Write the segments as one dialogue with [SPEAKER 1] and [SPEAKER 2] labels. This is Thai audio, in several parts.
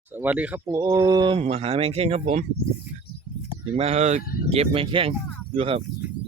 [SPEAKER 1] สวัสดีครับผมมาหาแมงแข้งครับผมถึงมาเขาเก็บแมงแข้งอยู่ครับ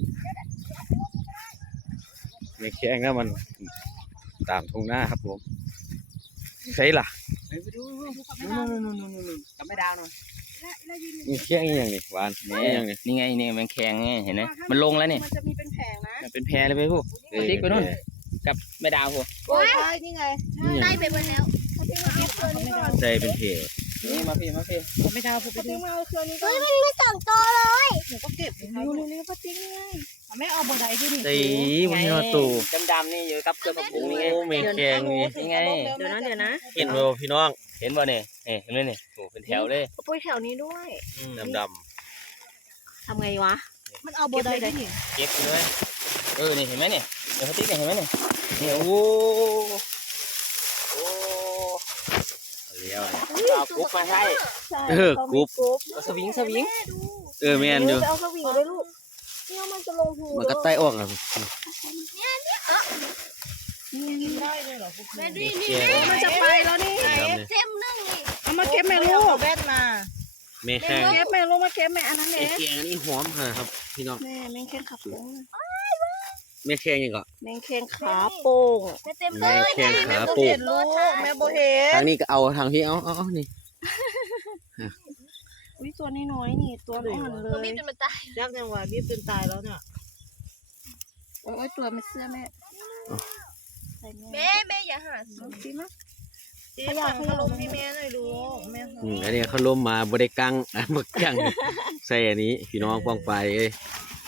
[SPEAKER 1] แมงแข้งก็มันตามทุ่งนาครับผมใช่ล่ะ
[SPEAKER 2] ไปดูนู่นกับแม่ดาวหน่อย
[SPEAKER 1] มีแข้งอย่างนี้หวานนี่อย่างนี้
[SPEAKER 2] นี่ไงนี่มันแข็งไงเห็นไหมมันลงแล้วนี่
[SPEAKER 3] มันจะมีเป็นแผงนะ
[SPEAKER 2] มันเป็นแพรเลยไปพวกติ๊กไปนู่นกับแม่ดาวพวก
[SPEAKER 3] โอ้ยใช่นี่ไง
[SPEAKER 4] ได้ไปหมดแล้ว
[SPEAKER 3] เอาทิ้งมาเอาเครือนี้ก่อน
[SPEAKER 1] ใจเป็นเพ
[SPEAKER 2] นี่มาพี่
[SPEAKER 3] ผมไม่ดาวผมไปทิ้งมาเอาเครือนี้ก่อน
[SPEAKER 4] มันมีสองตัวเลย
[SPEAKER 3] หนูก็เก็บอยู่เร็วๆก็ทิ้งนี่ไงไม่เอาบนไดที่นี่
[SPEAKER 1] ตีมันเอาตู
[SPEAKER 2] ดำๆนี่อยู่กับเครือผักบุ้งนี่ไง
[SPEAKER 1] โอ้แมงแข้งนี่
[SPEAKER 2] นี่ไง
[SPEAKER 3] เดี๋ยวนะ
[SPEAKER 1] เห็นบ่พี่น้อง
[SPEAKER 2] เห็นบ่เนี่ยเห็นไหมเนี่ยโอ้เป็นแถวเลย
[SPEAKER 3] ปุ้ยแถวนี้ด้วย
[SPEAKER 1] ด
[SPEAKER 3] ทำไงวะมันเอาบนไดที่นี่
[SPEAKER 2] เก็บเลยนี่เห็นไหมเนี่ยเดี๋ยวติ๊กเนี่ยเห็นไหมเนี่ยเนี่ยโอ้
[SPEAKER 1] ำเลี้ยว
[SPEAKER 2] เอากุ๊บมาให้
[SPEAKER 1] กรุ๊ป
[SPEAKER 2] เอาสวิง
[SPEAKER 1] แม่นอยู่
[SPEAKER 3] เอาสวิงด้วยลูกเนี่ยมันจะลงหู
[SPEAKER 1] มันก็ไต่ออกครับ
[SPEAKER 3] ได้เลยเหรอพวก
[SPEAKER 4] แม่
[SPEAKER 3] นี้
[SPEAKER 4] ดีนี่
[SPEAKER 3] มันจะไปแล้วนี่
[SPEAKER 4] เต็มนึ่งนี่
[SPEAKER 3] เอามาเก็บแม่ลูกเอาแบนมา
[SPEAKER 1] แมงแข้ง
[SPEAKER 3] เก็บแม่ลูกมาเก็บแม่อันนั้น
[SPEAKER 1] ไอ้
[SPEAKER 3] เอง
[SPEAKER 1] แข้งนี่หอมครับพี่น้อง
[SPEAKER 3] แม่แมงเค็งขับโป้ง
[SPEAKER 1] แมงแข้งยังก็
[SPEAKER 3] แมงเค็งขาโป่ง
[SPEAKER 4] แม่เต็ม
[SPEAKER 1] แม
[SPEAKER 4] เลย
[SPEAKER 1] งแข้งขา
[SPEAKER 3] โบ
[SPEAKER 1] ปู
[SPEAKER 3] เห็นลูกแม่โบเห็น
[SPEAKER 1] ทางนี้ก็เอาทางที่เอานี่
[SPEAKER 3] อุ้ยตัวนี้น้อยนี่ตัวอ่อนเล
[SPEAKER 4] ตัวนี้
[SPEAKER 3] ย
[SPEAKER 4] จนมันตาย
[SPEAKER 3] ยักษ์ยังว่าบีบจนตายแล้วเนี่ยโอ้ยตัวไม่เสื้อแม่ใส่แม่
[SPEAKER 4] แม่อย่าหา
[SPEAKER 3] ลงซีมั้ยตีฝังขนมให้แม่หน่อยดูแม่
[SPEAKER 1] อันนี้เขาล้มมาบริกังบริกังใส่อันนี้พี่น้องป้องไปเอ้ย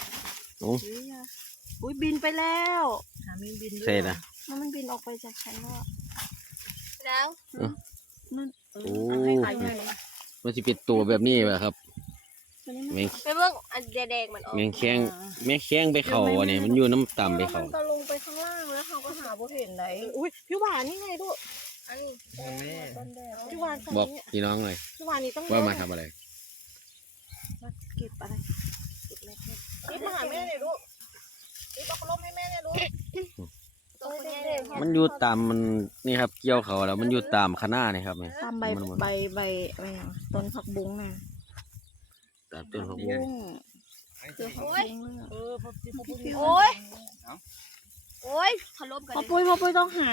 [SPEAKER 3] อุ้ยบินไปแล้วบิน
[SPEAKER 1] ใส่นะ
[SPEAKER 3] มันบินออกไปจากฉันแล้ว
[SPEAKER 4] แล้ว
[SPEAKER 3] นั่น
[SPEAKER 1] โอ้มันจะเป็นตัวแบบนี้แบบครับแมง
[SPEAKER 4] ไปเบิ่งอันแดงๆมันออก
[SPEAKER 1] แมงแข้งไปเขาอันนี้มันอยู่น้ำต่ำไปเขา
[SPEAKER 3] มันก็ลงไปข้างล่างแล้วเขาก็หาบ่เห็นไหนอุ้ยพี่หวานนี่ไงลูก
[SPEAKER 4] อันนี้
[SPEAKER 3] พี่หวานฝั่ง
[SPEAKER 1] บอก
[SPEAKER 3] นี้
[SPEAKER 1] พี่น้องเลย
[SPEAKER 3] พี่หวานนี่ต้อง
[SPEAKER 1] ว่ามาทำอะไร
[SPEAKER 3] เก็บอะไรเก็บอะไรนี่มาหาแม่เลยลูกนี่ปลาล้มให้แม่เลยลูก
[SPEAKER 4] ตัวคนใหญ่เลย
[SPEAKER 1] มันอยู่ตามมันนี่ครับเกี่ยวเขาแล้วมันอยู่ตามคณะนี่ครับเนี่ย
[SPEAKER 3] ตามใบอะไรอย่างต้นผักบุ้งน่ะ
[SPEAKER 1] ตามต้นของ
[SPEAKER 3] บุ้งคือผักบุ้งเลย
[SPEAKER 4] โอ้ยโอ้ยถล่มกัน
[SPEAKER 3] พ่อปุ้ยต้องหา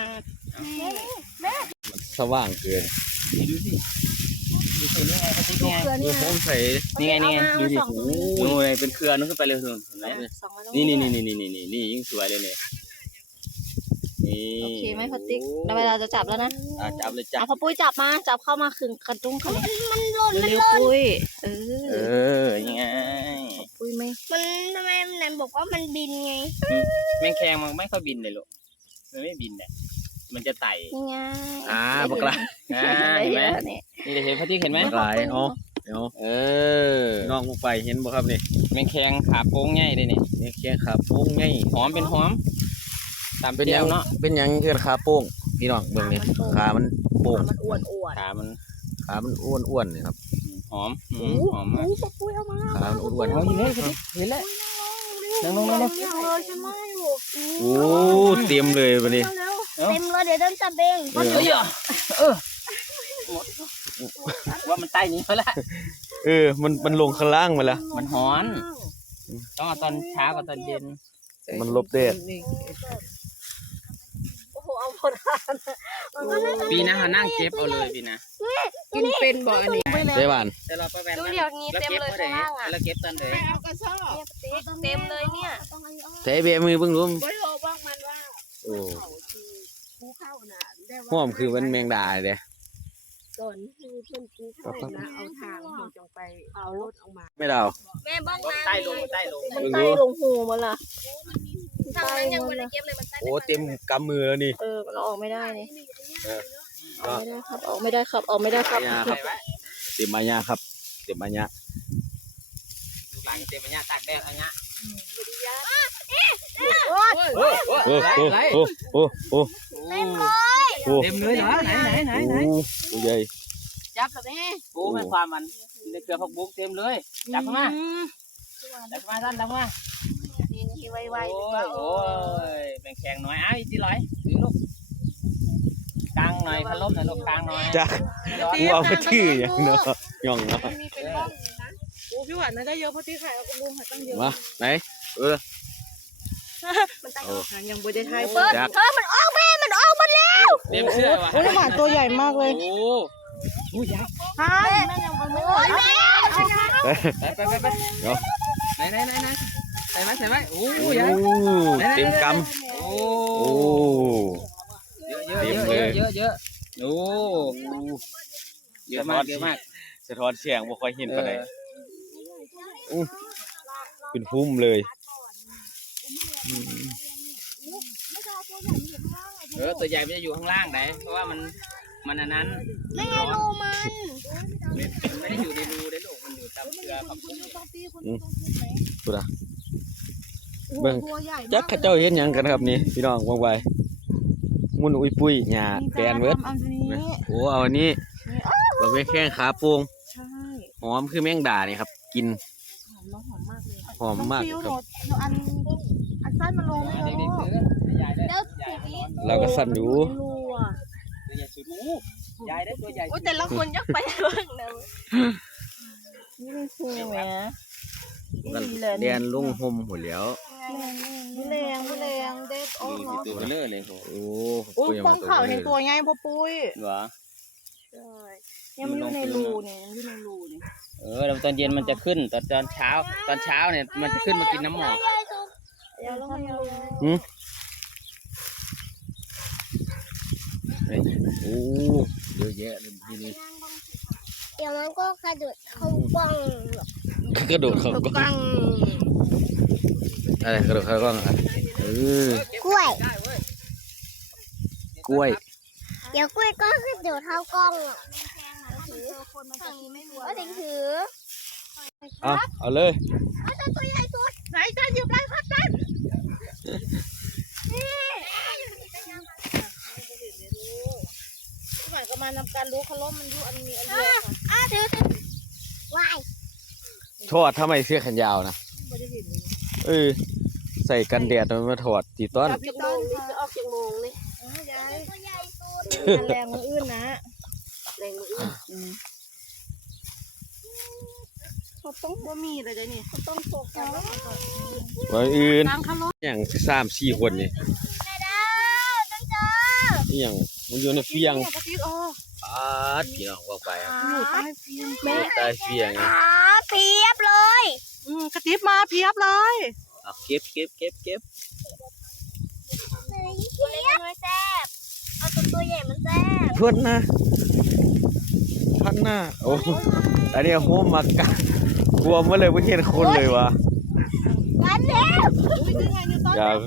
[SPEAKER 1] สว่างเกิน
[SPEAKER 2] ดูสิดูสินี่ไงติ๊กนี่ไง
[SPEAKER 3] เครือ
[SPEAKER 1] ดู
[SPEAKER 3] นี่
[SPEAKER 1] โค้งใส่
[SPEAKER 2] นี่ไงดูดิ
[SPEAKER 3] โอ้
[SPEAKER 2] โอ้ยเป็นเครือนึกขึ้นไปเลยเห็นไหม
[SPEAKER 3] สอง
[SPEAKER 2] นี่ยิ่งสวยเลยเนี่ยนี่
[SPEAKER 3] โอเคไหมพอติ๊กได้เวลาจะจับแล้วนะ
[SPEAKER 2] จับเลยจับ
[SPEAKER 3] พ่อปุ้ยจับมาจับเข้ามาขึงกระดุ้งเขา
[SPEAKER 4] มันหล่น
[SPEAKER 3] เร็วๆปุ้ย
[SPEAKER 2] ยังไง
[SPEAKER 3] ปุ้ยไม่
[SPEAKER 4] มันทำไมมันไหนบอกว่ามันบินไง
[SPEAKER 2] แมงแคงมันไม่ค่อยบินเลยลูกมันไม่บินเนี่ยมันจะไต่
[SPEAKER 3] นี่ไง
[SPEAKER 1] บักลา
[SPEAKER 2] เห็นไหม
[SPEAKER 3] นี่
[SPEAKER 2] นี่เห็นพระที่เห็นไหม
[SPEAKER 1] บักลายเอาเดี๋ยว พี่น้องลงไปเห็นบ่ครับนี่
[SPEAKER 2] แมงแคงขาโป้งง่ายเลยเนี่ย
[SPEAKER 1] แมงแข้งขาโป้งไง
[SPEAKER 2] หอมเป็นหอมตาม
[SPEAKER 1] เป็น
[SPEAKER 2] เดี
[SPEAKER 1] ยั
[SPEAKER 2] ยว
[SPEAKER 1] ง
[SPEAKER 2] เนาะ
[SPEAKER 1] เป็นยังเกินขาโป้งพี่น้องเบิ่งนี่ขามันโป้ง
[SPEAKER 3] มันอ้วน
[SPEAKER 2] ขามัน
[SPEAKER 1] ขามันอ้วนๆนี่ครับ
[SPEAKER 2] หอม
[SPEAKER 3] โอ้
[SPEAKER 2] หอมมาก
[SPEAKER 3] พ่อปุ้ยเอามา
[SPEAKER 1] ขามันอ้วน
[SPEAKER 2] เอาอยู่เลยเห็นแล้ว นั่งลง
[SPEAKER 3] เลยฉันไม่อยู่
[SPEAKER 1] โอ้เต็มเลยวันนี้
[SPEAKER 3] เร็ว
[SPEAKER 4] เต็มเลยเดี๋ยวเดินจับเอง
[SPEAKER 2] เฮ้ยว่ามันใต้นี้ไปละ
[SPEAKER 1] มันลงข้างล่างมาแล้ว
[SPEAKER 2] มันหอน ต้องเอาตอนเช้ากับตอนเย็น
[SPEAKER 1] มันลบแดด
[SPEAKER 3] โอ้โหเอาหมดทาน
[SPEAKER 2] ปีนะเขานั่งเก็บเอาเลยปีนะ
[SPEAKER 3] กินเป็นบ่อันนี้
[SPEAKER 1] ได้บ้าน
[SPEAKER 2] แต่เราไปแบน
[SPEAKER 4] ดูเดี๋ยวนี้เต็มเลยข้างล่างอ่ะ
[SPEAKER 2] แล้วเก็บตอนไหน
[SPEAKER 3] เอากระสอบ
[SPEAKER 4] เต็มเลยเนี่ย
[SPEAKER 1] ใช้เบมือเพิ่งรู้
[SPEAKER 3] ไม่รู้บ้างมันว่า
[SPEAKER 1] โอ้
[SPEAKER 3] ภูเข้าน่ะได้
[SPEAKER 1] หอมคือมันแมงดาเด้
[SPEAKER 3] ก่อนคือเพิ่นภูเข้าน่ะเอาทางเขาจงไปเอารถออกมา
[SPEAKER 1] ไม่ดาว
[SPEAKER 4] แม่บ้องน้
[SPEAKER 2] ใต้ลง
[SPEAKER 3] มันใต้ลงหูมันล่ะ
[SPEAKER 4] ำทางนั้นยังไม่ได้เก็บเลยมันใต้
[SPEAKER 1] โอ้เต็มกำมือแล้วนี่
[SPEAKER 3] มันออกไม่ได้นี่ออกไม่ได้ครับออกไม่ได้ครับออกไม่ได้ครับ
[SPEAKER 1] เต็มมายาครับเต็มมายา
[SPEAKER 2] ลูกหลานเต็มไปเนี่ยตากแดดอะไรเงี้ย
[SPEAKER 1] โอ้โอ้โอ้โอ้โอ้
[SPEAKER 4] เต็มเลย
[SPEAKER 2] เต็มเลยเหรอไหน
[SPEAKER 1] โอ้ใหญ่
[SPEAKER 2] จับแบบนี้ปูเป็นความมันในเกลือผักบุ้งเต็มเลยจับเข้ามาจับเข้ามาท่านจับเข้ามา
[SPEAKER 3] นี่ไว
[SPEAKER 2] โอ้ยเป็นแข็งน้อยอ้าวอีกทีร้อยถือลูกกลางหน่อยพัดลมหน่อยลูกกลางหน่อย
[SPEAKER 1] จ้ะกูเอาไปชื่ออย่างเนาะย่องเนาะ
[SPEAKER 3] มันมีเป็นร่องอยู่นะโอ้พี่หวานน่าได้เยอะเพราะที่ขายเอาคุณลุงขายตั้งเยอะ
[SPEAKER 1] มาไหน
[SPEAKER 3] มันตั้งยังบ่ได้ทาย
[SPEAKER 4] เปิด
[SPEAKER 1] จัก
[SPEAKER 4] เธอมันออกแม่มันออกมาแล้ว
[SPEAKER 2] เต็มเสื้อว่ะ
[SPEAKER 3] โอ้ยหวานตัวใหญ่มากเลย
[SPEAKER 2] โอ้ยยักษ์
[SPEAKER 3] ฮะแม่ยังไม่ไหว
[SPEAKER 2] ไป
[SPEAKER 1] เดี๋ยว
[SPEAKER 2] ไหนใส่ไหมโอ้
[SPEAKER 1] โอ้
[SPEAKER 2] ยยักษ์
[SPEAKER 1] เต็มก
[SPEAKER 2] โอ้
[SPEAKER 1] ำโอ้
[SPEAKER 2] เยอะโอ้เยอะมาก
[SPEAKER 1] สะท้อนเสียงบ่ค่อยเห็นปานใดเป็นพุ่มเลย
[SPEAKER 2] ตัวใหญ่มันจะอยู่ข้างล่างไหนเพราะว่ามันอันนั้น
[SPEAKER 4] ไม่ไงรูมัน
[SPEAKER 2] ไม่ได้อยู่ในรูได้ลูกมันอยู่ตามเกลือกับกุ้ง
[SPEAKER 1] ดูนะเบิ่งจักเขาเจ้าเห็นหยังกันครับนี่พี่น้องว่างไปมุนอุ้ยปุ้ยหญ้าแปลนเบิดโอ้เอาอันนี้เราไปแข้งขาโป่ง
[SPEAKER 3] ใช่
[SPEAKER 1] หอมคือแมงดานี่ครับ กิน
[SPEAKER 3] หอมมากเลย
[SPEAKER 1] หอมมากครับ
[SPEAKER 3] อันสั้นมันลงไม่
[SPEAKER 2] เด็ก
[SPEAKER 3] รู้
[SPEAKER 2] ๆซื้อใหญ่ได้
[SPEAKER 1] เราก็สั่นอยู่
[SPEAKER 3] รูอ่ะ
[SPEAKER 2] ตัวใหญ่สุดใหญ่ได้ตัวใหญ่
[SPEAKER 4] โอ้แต่ละคนยักไปเบิ่งนะ
[SPEAKER 3] นี่เป็นฟูแหม
[SPEAKER 1] กันแดนลุงห่มหัวแล้ว
[SPEAKER 3] แรงเด็ดโอ้
[SPEAKER 2] ดูตัวเบลอเลยโห
[SPEAKER 1] โอ้
[SPEAKER 3] โอ้ย
[SPEAKER 1] ย
[SPEAKER 3] ปองเข่าในตัวไงพ่อปุ้ย
[SPEAKER 2] เหรอ
[SPEAKER 3] ยังมันอยู่ในรูเนี่ยยังอยู่ในรูเนี่ย
[SPEAKER 2] แล้วตอนเย็นมันจะขึ้นตอนเช้าเนี่ยมันจะขึ้นมากินน้ำหมอก
[SPEAKER 3] อย่าลงให้ลง
[SPEAKER 1] โอ้เยอะแยะเลยทีนี้
[SPEAKER 4] เดี๋ยวมันก็กระโดดเข้ากล้อง
[SPEAKER 1] กระโดดเข้ากล้องอะไรกระโดดเข้ากล้องอ่ะ
[SPEAKER 4] กล้วย
[SPEAKER 1] กล้วย
[SPEAKER 4] เดี๋ยวกล้วยก็กระโดดเข้ากล้องอ่ะฝั่งนี้ไม่รู้ว่าเด็กถือ
[SPEAKER 1] เอาเลย
[SPEAKER 4] ตัวใหญ่สุด
[SPEAKER 3] ไหนจะหยิบอะไรครับจันพี่หวานก็มานำการรู้เขาล้มมันอยู่อันมีอันเดียวค่ะ
[SPEAKER 4] ถือวาย
[SPEAKER 1] ถอดทำไมเสื้อแขนยาวนะใส่กันแดดมันมาถอดตีต้น
[SPEAKER 3] จับโมงนี่จะออกจากโมงนี่ยาย
[SPEAKER 4] ตัวใหญ่สุด
[SPEAKER 3] แรงมืออื่นนะแรงมืออื่นเขาต้องบะหมี่เลยเดี๋ยวนี้เขาต้องโฟกัส
[SPEAKER 1] วันอื่น
[SPEAKER 3] ล้างขลุ่ม
[SPEAKER 1] อย่าง3-4 คนนี่
[SPEAKER 4] แม่ดาวต้องเจอ
[SPEAKER 1] นี่อย่างมันอยู่ในเฟียง
[SPEAKER 3] กระติ๊กอ๋อ
[SPEAKER 1] พี่น้องว่าไปอ่ะ
[SPEAKER 3] อยู่ใต้เฟียง
[SPEAKER 1] ใต้เฟียงไง
[SPEAKER 4] เพียบเลย
[SPEAKER 3] กระติ๊บมาเพียบเลย
[SPEAKER 1] เก็บ
[SPEAKER 4] เพียบมันแซ่บเอาตัวใหญ่มันแซ่บ
[SPEAKER 1] เพื่อนนะพันหน้าโอ้อันนี้โฮมมากัดกลัวมาเลยไม่เห็นคนเลยวะ
[SPEAKER 4] กันแล้ว
[SPEAKER 1] อย่า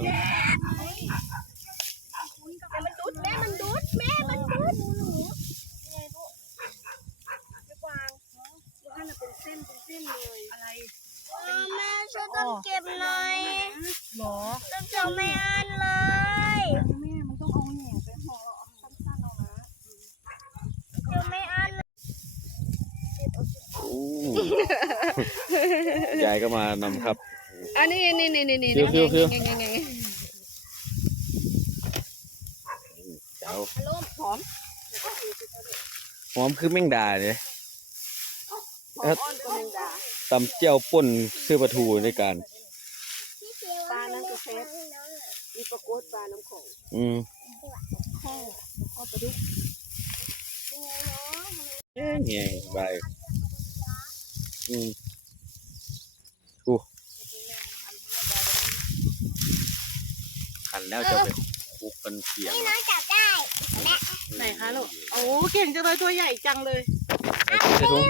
[SPEAKER 4] มันดุดแม่มันดุดแม่มันดุดแม่ช่วยต้องเก็บหน่อย
[SPEAKER 3] หรอ
[SPEAKER 4] ต้องเจอไม่อันเลย
[SPEAKER 3] แม่มันต้องเอาแหน่ไปห่อสั้นๆเอานะ
[SPEAKER 4] เจอไม่อัน
[SPEAKER 1] ยายก็มานำครับ
[SPEAKER 3] อันนี้
[SPEAKER 1] คิวเจ้าหอมคือแมงดาเนี่ย
[SPEAKER 3] อ่อนก็แมงดา
[SPEAKER 1] ตำเจียวป่นซื้อปลาทูในการ
[SPEAKER 3] ปลานั่นก็เซฟมีปลาโกดปลาน้ำของ ข้อปลาดุก
[SPEAKER 1] เนี่ยใบขันแล้วจะไปคลุกกันเสียง
[SPEAKER 4] น้องจับได้
[SPEAKER 3] ไหนคะลูกโอ้เก่งจังเลยตัวใหญ่จังเลย
[SPEAKER 1] ใส่ถุง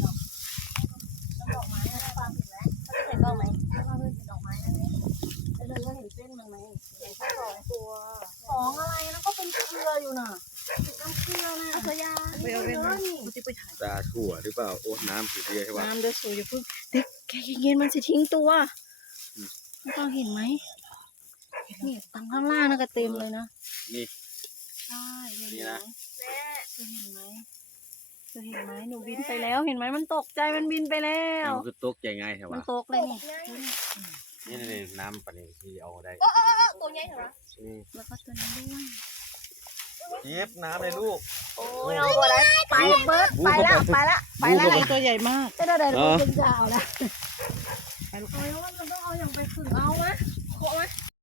[SPEAKER 3] ของอะไรแล้วก็เป็นเกลืออยู่น่ะน้ำเกลือน่ะเอายาไปเอาไปนะมันจะไปถ่าย
[SPEAKER 1] ตาถั่วหรือเปล่าโอ้น้ำสีเดียวใช่ปะ
[SPEAKER 3] น้ำเดือดสูอย่าเพิ่งเด็กแกเย็นๆมันจะทิ้งตัวไม่ต้องเห็นไหมนี่ตังข้างล่างน่ะก็เต็มเลยนะ
[SPEAKER 1] นี่
[SPEAKER 3] ใช่เห็น
[SPEAKER 1] นี่
[SPEAKER 3] ไหม
[SPEAKER 1] นะ
[SPEAKER 3] จะเห็นไหมหนูบินไปแล้วเห็นไหมมันตกใจมันบินไปแล้ว
[SPEAKER 1] มันคือตกใจง่ายใช่
[SPEAKER 3] มัน
[SPEAKER 1] ปะ
[SPEAKER 3] ตกเลยนี่
[SPEAKER 1] นี่น้ำปานนี้ที่เอาได้
[SPEAKER 4] ตัวใหญ่เหรอ
[SPEAKER 1] นี่
[SPEAKER 3] แล้วก็ตัวนี้ด้วย
[SPEAKER 1] เย็บน้ำเลยลูก
[SPEAKER 3] โอ้ยเราบ่ได้ไปเบิร์ดไปแล้วไปละไปละ
[SPEAKER 1] บู๊เข้าไป
[SPEAKER 3] ตัวใหญ่มากจะได้ได้ลูกคุณจะเอาละไปลูกเอาว่ามันต้องเอาอย่างไปฝึกเอาไหมโค้ไหม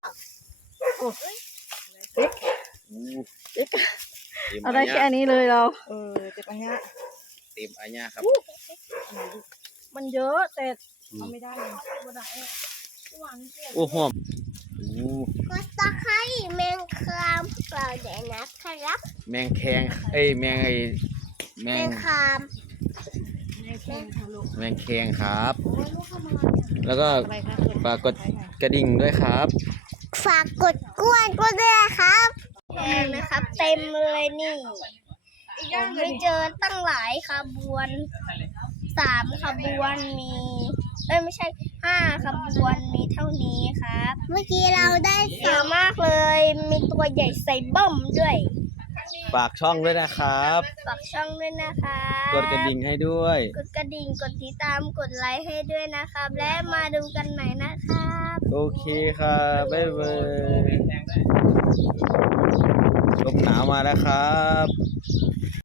[SPEAKER 3] เอาได้แค่นี้เลยเราเจ็บอันนี้
[SPEAKER 1] เต็มอันเนี้ยครับ
[SPEAKER 3] มันเยอะแต่เอาไม่ได้เลยบ่ได้หวานเปรี้ยว
[SPEAKER 1] โอ้หอม
[SPEAKER 4] ก็ตะไคร้แมงคามเปล่าเดี๋ยวนะครับ
[SPEAKER 1] แมงแคงเอ้ยแมงไอ้แม
[SPEAKER 4] แม
[SPEAKER 1] ง
[SPEAKER 4] งคาม
[SPEAKER 1] แมงแคงครับ
[SPEAKER 3] โอ้ยลูกเข้ามาเนี่ย
[SPEAKER 1] แล้วก็
[SPEAKER 3] อะไรคะ
[SPEAKER 1] ฝากกดกระดิ่งด้วยครับ
[SPEAKER 4] ฝากกดกวนก็ด้วยครับแพงนะครับ เต็มเลยนี่ผมไปเจอตั้งหลายขบวน3 ขบวนมีไม่ใช่5 ขบวนมีเท่านี้ครับ เมื่อกี้เราได้เยอะมากเลย มีตัวใหญ่ใส่บ้อมด้วย
[SPEAKER 1] ฝากช่องด้วยนะครับ
[SPEAKER 4] ฝากช่องด้วยนะคะ
[SPEAKER 1] กดกระดิ่งให้ด้วย
[SPEAKER 4] กดกระดิ่งกดติดตามกดไลค์ให้ด้วยนะครับ และมาดูกันใหม่นะครับ
[SPEAKER 1] โอเคครับบ๊ายบายลมหนาวมาแล้วครับ